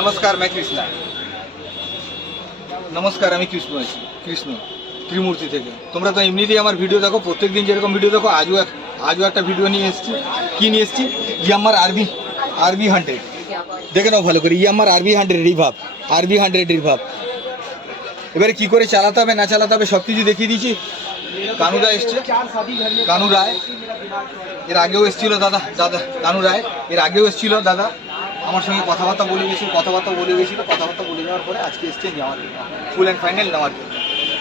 नमस्कार, मैं कृष्णा। नमस्कार, আমি কৃষ্ণ আছি। কৃষ্ণ ত্রিমূর্তি থেকে। তোমরা তো এমনিতেই আমার ভিডিও দেখো, প্রত্যেকদিন যেরকম ভিডিও দেখো, আজও একটা ভিডিও নিয়ে এসেছি। কি নিয়ে এসেছি? ইয়ামার আরবি 100 দেখে নাও ভালো করে। ইয়ামার আরবি 100 রিভাব, আরবি 100 রিভাব। এবারে কি করে চালাতে হবে না চালাতে হবে সব কিছু দেখিয়ে দিয়েছি। কানুদা এসছে, কানু রায়। এর আগেও এসেছিল দাদা কানু রায় এর আগেও এসেছিল দাদা, আমার সঙ্গে কথাবার্তা বলে গেছিলো। কথাবার্তা বলে যাওয়ার পরে আজকে এসছে নেওয়ার জন্য, ফুল অ্যান্ড ফাইনাল নেওয়ার জন্য।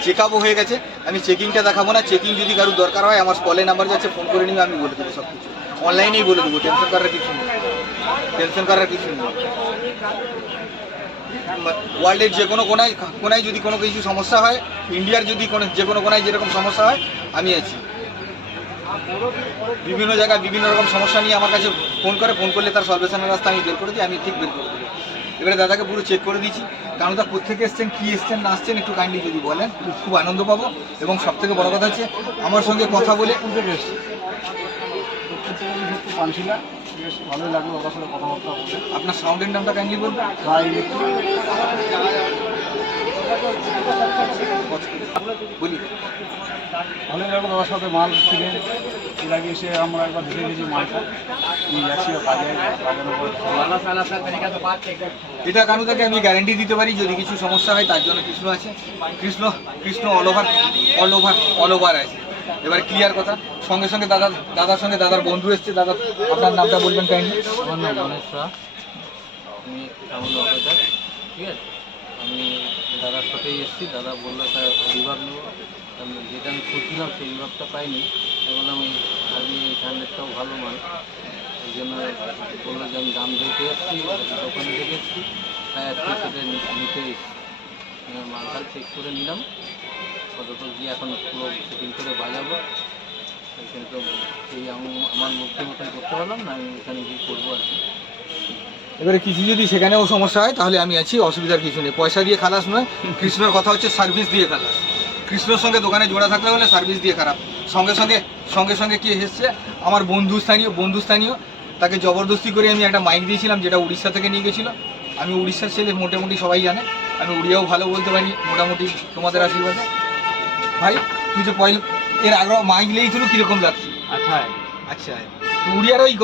চেক আপও হয়ে গেছে। আমি চেকিংটা দেখাবো না। চেকিং যদি কারোর দরকার হয় আমার কলে নাম্বার যাচ্ছে, ফোন করে নিবে, আমি বলে দেবো সব কিছু। অনলাইনেই বলে দেবো, টেনশন করার কিছু নেই। ওয়ার্ল্ডের যে কোনো কোনায় যদি কোনো কিছু সমস্যা হয়, ইন্ডিয়ার যদি যে কোনো কোনায় যেরকম সমস্যা হয়, আমি আছি। বিভিন্ন জায়গায় বিভিন্ন রকম সমস্যা নিয়ে আমার কাছে ফোন করলে তার সলভেশনের রাস্তা আমি বের করে দিই, আমি ঠিক বের করে দেবো। এবারে দাদাকে পুরো চেক করে দিয়েছি। কারণ দা কোথেকে এসছেন, কী এসছেন না আসছেন একটু কাইন্ডলি যদি বলেন খুব আনন্দ পাবো। এবং সবথেকে বড় কথা হচ্ছে আমার সঙ্গে কথা বলে পানশিলা বেশ ভালোই লাগলো ওদের সাথে কথাবার্তা বলে। আপনার সাউন্ডের নামটা কাইন্ডলি বলবেন? বলি ভালোই লাগলো ওদের সাথে মাল কিনে। এর আগে এসে আমরা একবার দেখে গেছি মালটা নিয়ে যাচ্ছি এটা কানুদাকে আমি গ্যারান্টি দিতে পারি, যদি কিছু সমস্যা হয় তার জন্য কৃষ্ণ আছে। কৃষ্ণ অল ওভার আছে। এবার ক্লিয়ার কথা, সঙ্গে সঙ্গে দাদার সঙ্গে দাদার বন্ধু এসছে। দাদা আপনার নামটা বলবেন কাইন্ডলি? আমার নাম মনেশ শাহ, আমি সামান্য অপারেটার। ঠিক আছে, আমি দাদার সাথেই এসেছি। দাদা বললো একটা বিভাগ নেবো, যেটা আমি খুঁজছিলাম সেই বিভাগটা পাইনি। বললাম এই আরবি 100টাও ভালো মাল, ওই জন্য বললো যে আমি দাম দেখে এসেছি, দোকানে দেখে এসেছি, তাই আজকে সেটা নিতে এসেছি। মালটা চেক করে নিলাম, কতটা গিয়ে এখন পুরো সেটিং করে বাজাবো। এখানে তো সেই আমার মুখের মতন করতে পারলাম না, আমি এখানে গিয়ে করবো আর কি। এবারে কিছু যদি সেখানেও সমস্যা হয় তাহলে আমি আছি, অসুবিধার কিছু নেই। পয়সা দিয়ে খালাস নয়, কৃষ্ণর কথা হচ্ছে সার্ভিস দিয়ে খালাস। কৃষ্ণর সঙ্গে দোকানে জোড়া থাকতে হলে সার্ভিস দিয়ে খারাপ। সঙ্গে সঙ্গে কি এসছে আমার বন্ধুস্থানীয়, তাকে জবরদস্তি করে আমি একটা মাইক দিয়েছিলাম, যেটা উড়িষ্যা থেকে নিয়ে গেছিলো। আমি উড়িষ্যার ছেলে, মোটামুটি সবাই জানে। আমি উড়িয়াও ভালো বলতে পারি মোটামুটি, তোমাদের আশীর্বাদে। ভাই তুই যে এর আগে মাইক লেগেছিল কীরকম লাগছে? আচ্ছা উড়িয়ারই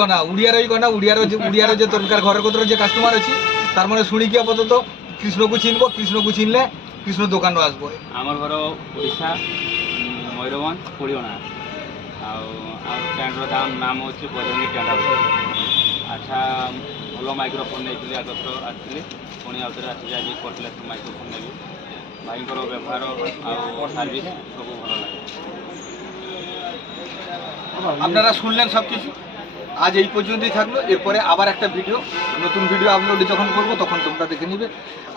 উড়িয়ারও যে তোর ঘরের কোথাও যে কাস্টমার আছে, তার মানে শুনি কি আপাতত কৃষ্ণকে চিনলে কৃষ্ণ দোকানও আসবো। আমার ঘর ওড়িশা ময়ূরভঞ্জ পুরিওনা। ପ୍ୟାଣ୍ଟର ନାମ ହେଉଛି ବଜରଙ୍ଗୀ ପ୍ୟାଣ୍ଟ। ଆଚ୍ଛା, ଭଲ ମାଇକ୍ରୋଫୋନ୍ ନେଇଥିଲି, ଆଗତ ଆସିଥିଲି, ପୁଣି ଆଉ ଥରେ ଆସିକି ଆଜି କରିଥିଲେ ମାଇକ୍ରୋଫୋନ୍ ନେବି। ଭାଇଙ୍କର ବ୍ୟବହାର ଆଉ ସାର୍ଭିସ୍ ସବୁ ଭଲ লাগে। আপনারা শুনলেন সব কিছু। আজ এই পর্যন্তই থাকলো। এরপরে আবার একটা নতুন ভিডিও আপলোড যখন করবো তখন তোমরা দেখে নিবে।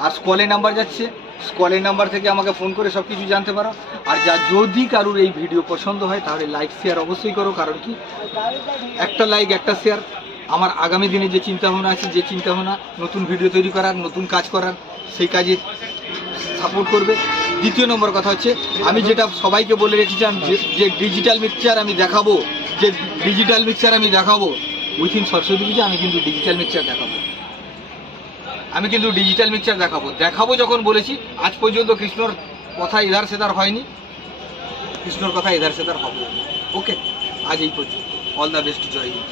আর স্কলে নাম্বার যাচ্ছে, স্কলের নাম্বার থেকে আমাকে ফোন করে সব কিছু জানতে পারো। আর যদি কারোর এই ভিডিও পছন্দ হয় তাহলে লাইক শেয়ার অবশ্যই করো। কারণ কি, একটা লাইক একটা শেয়ার আমার আগামী দিনে যে চিন্তাভাবনা আছে, যে চিন্তাভাবনা নতুন ভিডিও তৈরি করার, নতুন কাজ করার, সেই কাজে সাপোর্ট করবে। দ্বিতীয় নম্বর কথা হচ্ছে, আমি যেটা সবাইকে বলে রেখেছিলাম যে ডিজিটাল মিক্সচার আমি দেখাবো উইথিন সরস্বতী পূজা। আমি কিন্তু ডিজিটাল মিক্সচার দেখাবো যখন বলেছি। আজ পর্যন্ত কৃষ্ণর কথা এধার সেধার হয়নি, কৃষ্ণর কথা এধার সেধার হবে। ওকে, আজ এই পর্যন্ত। অল দ্য বেস্ট, জয় হিন্দ।